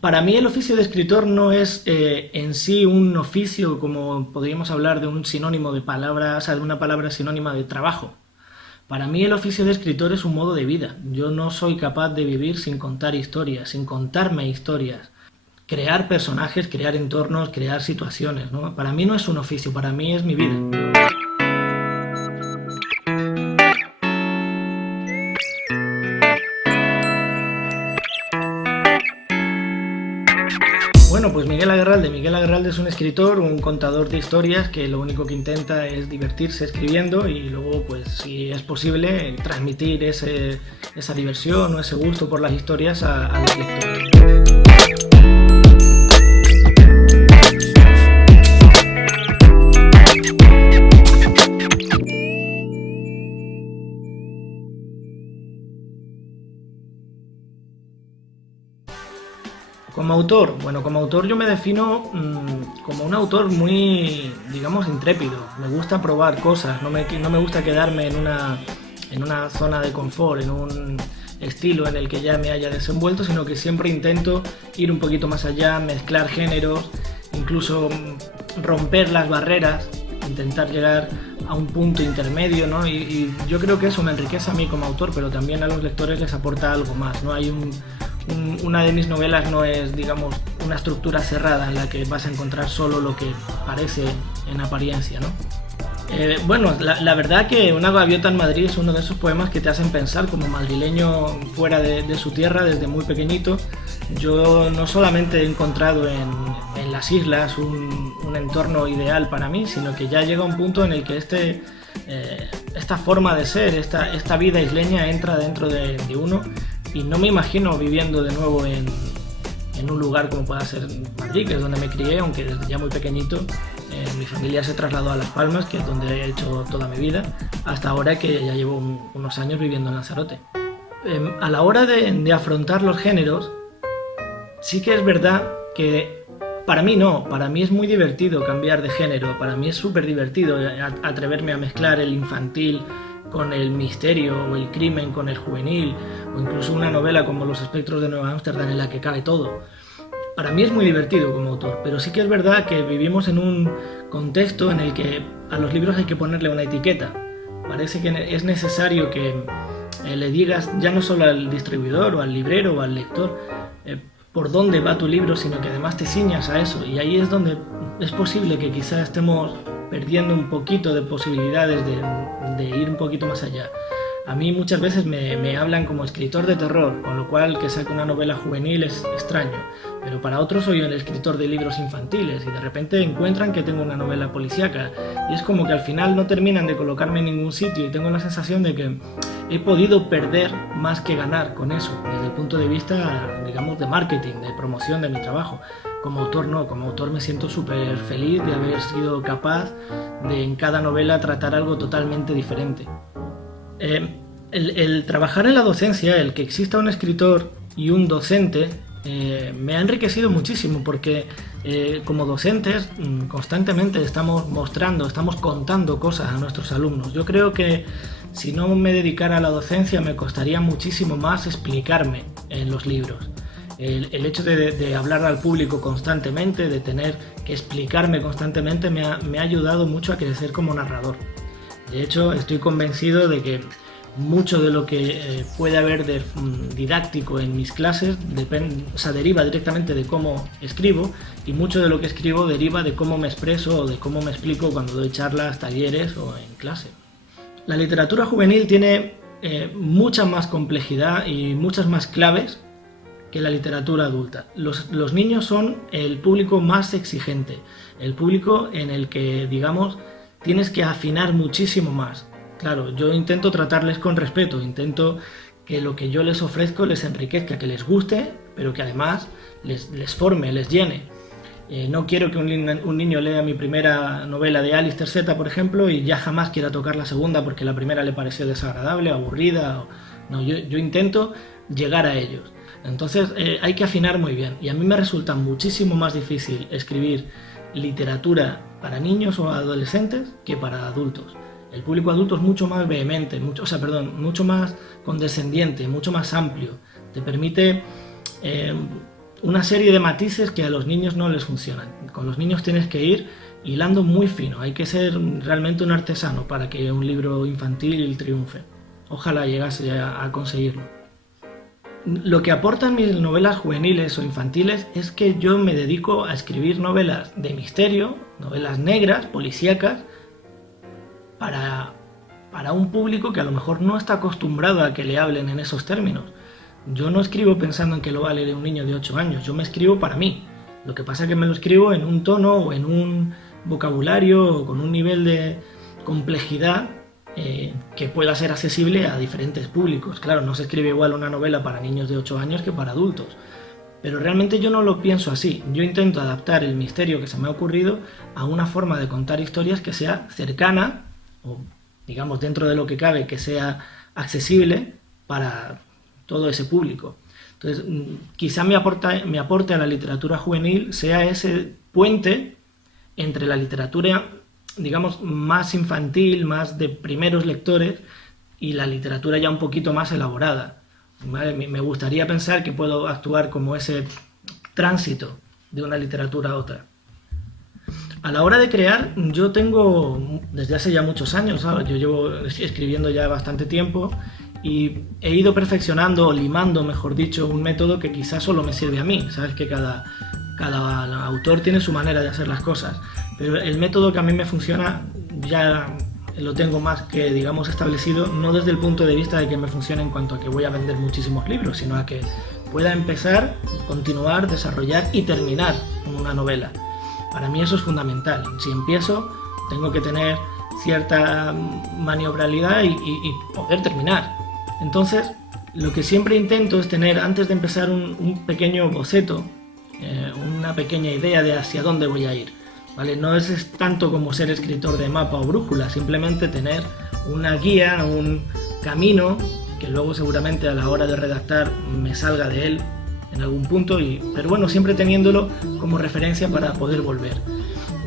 Para mí el oficio de escritor no es en sí un oficio como podríamos hablar de un sinónimo de palabra, o sea, de una palabra sinónima de trabajo. Para mí el oficio de escritor es un modo de vida. Yo no soy capaz de vivir sin contar historias, sin contarme historias. Crear personajes, crear entornos, crear situaciones, ¿no? Para mí no es un oficio, para mí es mi vida. Bueno, pues Miguel Aguerralde. Miguel Aguerralde es un escritor, un contador de historias que lo único que intenta es divertirse escribiendo y luego, pues si es posible, transmitir esa diversión o ese gusto por las historias a los lectores. Como autor, bueno, como autor yo me defino como un autor muy, digamos, intrépido. Me gusta probar cosas, no me gusta quedarme en una zona de confort, en un estilo en el que ya me haya desenvuelto, sino que siempre intento ir un poquito más allá, mezclar géneros, incluso romper las barreras, intentar llegar a un punto intermedio, ¿no? Y yo creo que eso me enriquece a mí como autor, pero también a los lectores les aporta algo más, ¿no? Una de mis novelas no es, digamos, una estructura cerrada en la que vas a encontrar solo lo que parece en apariencia, ¿no? Bueno, la verdad que Una gaviota en Madrid es uno de esos poemas que te hacen pensar como madrileño fuera de su tierra desde muy pequeñito. Yo no solamente he encontrado en las islas un entorno ideal para mí, sino que ya llega un punto en el que esta forma de ser, esta vida isleña entra dentro de uno y no me imagino viviendo de nuevo en un lugar como pueda ser Madrid, que es donde me crié, aunque desde ya muy pequeñito mi familia se trasladó a Las Palmas, que es donde he hecho toda mi vida, hasta ahora que ya llevo unos años viviendo en Lanzarote. A la hora de afrontar los géneros, sí que es verdad que para mí no, para mí es muy divertido cambiar de género, para mí es súper divertido atreverme a mezclar el infantil con el misterio o el crimen con el juvenil, o incluso una novela como Los espectros de Nueva Ámsterdam en la que cabe todo. Para mí es muy divertido como autor, pero sí que es verdad que vivimos en un contexto en el que a los libros hay que ponerle una etiqueta. Parece que es necesario que le digas ya no solo al distribuidor o al librero o al lector por dónde va tu libro, sino que además te ciñas a eso, y ahí es donde es posible que quizás estemos perdiendo un poquito de posibilidades de ir un poquito más allá. A mí muchas veces me hablan como escritor de terror, con lo cual que saque una novela juvenil es extraño, pero para otros soy el escritor de libros infantiles y de repente encuentran que tengo una novela policíaca y es como que al final no terminan de colocarme en ningún sitio y tengo la sensación de que he podido perder más que ganar con eso, desde el punto de vista, digamos, de marketing, de promoción de mi trabajo. Como autor no, como autor me siento súper feliz de haber sido capaz de en cada novela tratar algo totalmente diferente. El trabajar en la docencia, el que exista un escritor y un docente, me ha enriquecido muchísimo porque como docentes constantemente estamos mostrando, estamos contando cosas a nuestros alumnos. Yo creo que si no me dedicara a la docencia me costaría muchísimo más explicarme en los libros. El hecho de hablar al público constantemente, de tener que explicarme constantemente, me ha ayudado mucho a crecer como narrador. De hecho, estoy convencido de que mucho de lo que puede haber de didáctico en mis clases deriva directamente de cómo escribo, y mucho de lo que escribo deriva de cómo me expreso o de cómo me explico cuando doy charlas, talleres o en clase. La literatura juvenil tiene mucha más complejidad y muchas más claves que la literatura adulta. Los niños son el público más exigente, el público en el que, digamos, tienes que afinar muchísimo más. Claro, yo intento tratarles con respeto, intento que lo que yo les ofrezco les enriquezca, que les guste, pero que además les forme, les llene. No quiero que un niño lea mi primera novela de Alistair Z, por ejemplo, y ya jamás quiera tocar la segunda porque la primera le pareció desagradable, aburrida. No, yo intento llegar a ellos. Entonces hay que afinar muy bien, y a mí me resulta muchísimo más difícil escribir literatura para niños o adolescentes que para adultos. El público adulto es mucho más vehemente, mucho más condescendiente, mucho más amplio. Te permite una serie de matices que a los niños no les funcionan. Con los niños tienes que ir hilando muy fino, hay que ser realmente un artesano para que un libro infantil triunfe. Ojalá llegase a conseguirlo. Lo que aportan mis novelas juveniles o infantiles es que yo me dedico a escribir novelas de misterio, novelas negras, policíacas, para un público que a lo mejor no está acostumbrado a que le hablen en esos términos. Yo no escribo pensando en que lo va a leer un niño de 8 años, yo me escribo para mí. Lo que pasa es que me lo escribo en un tono o en un vocabulario o con un nivel de complejidad que pueda ser accesible a diferentes públicos. Claro, no se escribe igual una novela para niños de 8 años que para adultos. Pero realmente yo no lo pienso así. Yo intento adaptar el misterio que se me ha ocurrido a una forma de contar historias que sea cercana, o digamos dentro de lo que cabe, que sea accesible para todo ese público. Entonces, quizá mi aporte a la literatura juvenil sea ese puente entre la literatura, digamos, más infantil, más de primeros lectores, y la literatura ya un poquito más elaborada. ¿Vale? Me gustaría pensar que puedo actuar como ese tránsito de una literatura a otra. A la hora de crear, yo tengo, desde hace ya muchos años, ¿sabes? Yo llevo escribiendo ya bastante tiempo y he ido perfeccionando, o limando, mejor dicho, un método que quizás solo me sirve a mí. Sabes que cada autor tiene su manera de hacer las cosas, pero el método que a mí me funciona ya lo tengo más que, digamos, establecido, no desde el punto de vista de que me funcione en cuanto a que voy a vender muchísimos libros, sino a que pueda empezar, continuar, desarrollar y terminar una novela. Para mí eso es fundamental. Si empiezo, tengo que tener cierta maniobrabilidad y poder terminar. Entonces, lo que siempre intento es tener, antes de empezar, un pequeño boceto, una pequeña idea de hacia dónde voy a ir. ¿Vale? No es tanto como ser escritor de mapa o brújula, simplemente tener una guía, un camino, que luego seguramente a la hora de redactar me salga de él en algún punto, pero bueno, siempre teniéndolo como referencia para poder volver.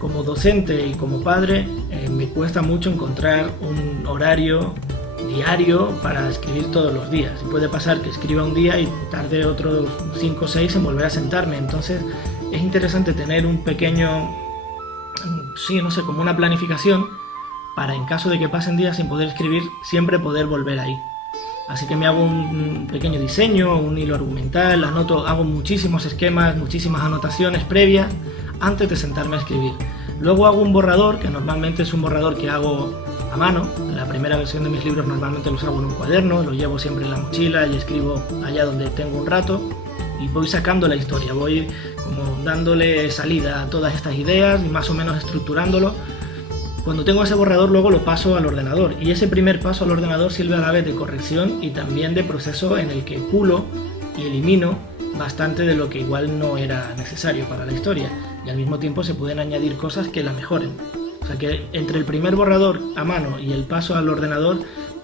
Como docente y como padre me cuesta mucho encontrar un horario diario para escribir todos los días. Y puede pasar que escriba un día y tarde otros 5 o 6 en volver a sentarme. Entonces es interesante tener un pequeño, sí, no sé, como una planificación para, en caso de que pasen días sin poder escribir, siempre poder volver ahí. Así que me hago un pequeño diseño, un hilo argumental, anoto, hago muchísimos esquemas, muchísimas anotaciones previas antes de sentarme a escribir. Luego hago un borrador, que normalmente es un borrador que hago a mano. La primera versión de mis libros normalmente los hago en un cuaderno, los llevo siempre en la mochila y escribo allá donde tengo un rato y voy sacando la historia, voy como dándole salida a todas estas ideas y más o menos estructurándolo. Cuando tengo ese borrador, luego lo paso al ordenador, y ese primer paso al ordenador sirve a la vez de corrección y también de proceso en el que pulo y elimino bastante de lo que igual no era necesario para la historia, y al mismo tiempo se pueden añadir cosas que la mejoren. O sea que entre el primer borrador a mano y el paso al ordenador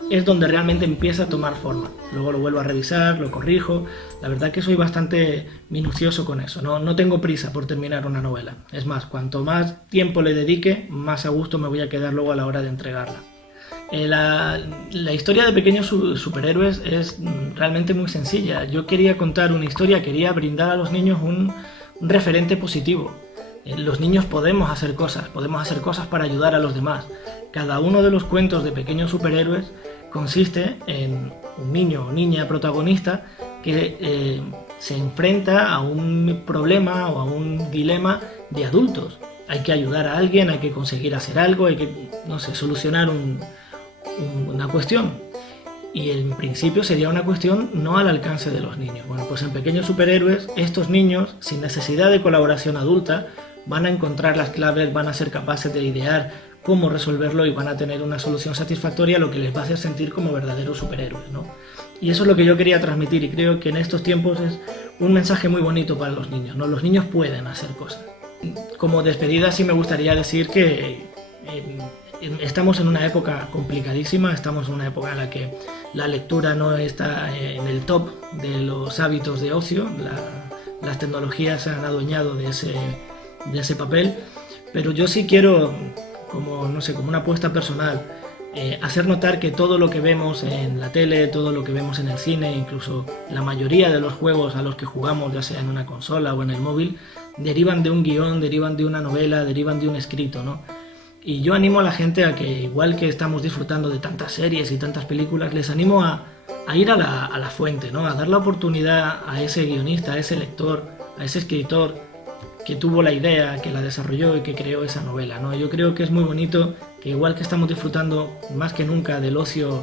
es donde realmente empieza a tomar forma. Luego lo vuelvo a revisar, lo corrijo. La verdad que soy bastante minucioso con eso. No tengo prisa por terminar una novela. Es más, cuanto más tiempo le dedique, más a gusto me voy a quedar luego a la hora de entregarla. La historia de Pequeños Superhéroes es realmente muy sencilla. Yo quería contar una historia, quería brindar a los niños un referente positivo. Los niños podemos hacer cosas para ayudar a los demás. Cada uno de los cuentos de Pequeños Superhéroes consiste en un niño o niña protagonista que se enfrenta a un problema o a un dilema de adultos. Hay que ayudar a alguien, hay que conseguir hacer algo, hay que, no sé, solucionar una cuestión. Y en principio sería una cuestión no al alcance de los niños. Bueno, pues en Pequeños Superhéroes, estos niños, sin necesidad de colaboración adulta, van a encontrar las claves, van a ser capaces de idear cómo resolverlo y van a tener una solución satisfactoria, lo que les va a hacer sentir como verdaderos superhéroes, ¿no? Y eso es lo que yo quería transmitir, y creo que en estos tiempos es un mensaje muy bonito para los niños, ¿no? Los niños pueden hacer cosas. Como despedida sí me gustaría decir que estamos en una época complicadísima, estamos en una época en la que la lectura no está en el top de los hábitos de ocio, las tecnologías se han adueñado de ese papel, pero yo sí quiero, como, no sé, como una apuesta personal, hacer notar que todo lo que vemos en la tele, todo lo que vemos en el cine, incluso la mayoría de los juegos a los que jugamos, ya sea en una consola o en el móvil, derivan de un guión, derivan de una novela, derivan de un escrito, ¿no? Y yo animo a la gente a que, igual que estamos disfrutando de tantas series y tantas películas, les animo a ir a la fuente, ¿no? A dar la oportunidad a ese guionista, a ese lector, a ese escritor que tuvo la idea, que la desarrolló y que creó esa novela, ¿no? Yo creo que es muy bonito que, igual que estamos disfrutando más que nunca del ocio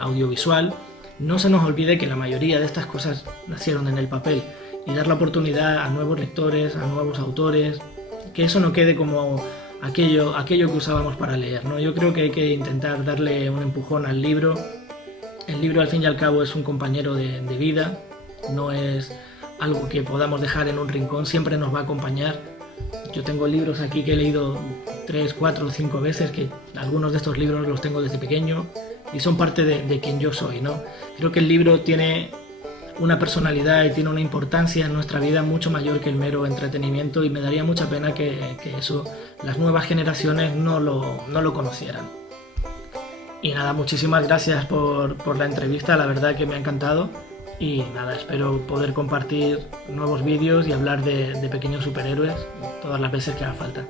audiovisual, no se nos olvide que la mayoría de estas cosas nacieron en el papel, y dar la oportunidad a nuevos lectores, a nuevos autores, que eso no quede como aquello que usábamos para leer, ¿no? Yo creo que hay que intentar darle un empujón al libro. El libro, al fin y al cabo, es un compañero de vida, no es algo que podamos dejar en un rincón, siempre nos va a acompañar. Yo tengo libros aquí que he leído 3, 4 o 5 veces, que algunos de estos libros los tengo desde pequeño y son parte de quien yo soy, ¿no? Creo que el libro tiene una personalidad y tiene una importancia en nuestra vida mucho mayor que el mero entretenimiento, y me daría mucha pena que eso las nuevas generaciones no lo conocieran. Y nada, muchísimas gracias por la entrevista, la verdad que me ha encantado, y nada, espero poder compartir nuevos vídeos y hablar de pequeños superhéroes todas las veces que haga falta.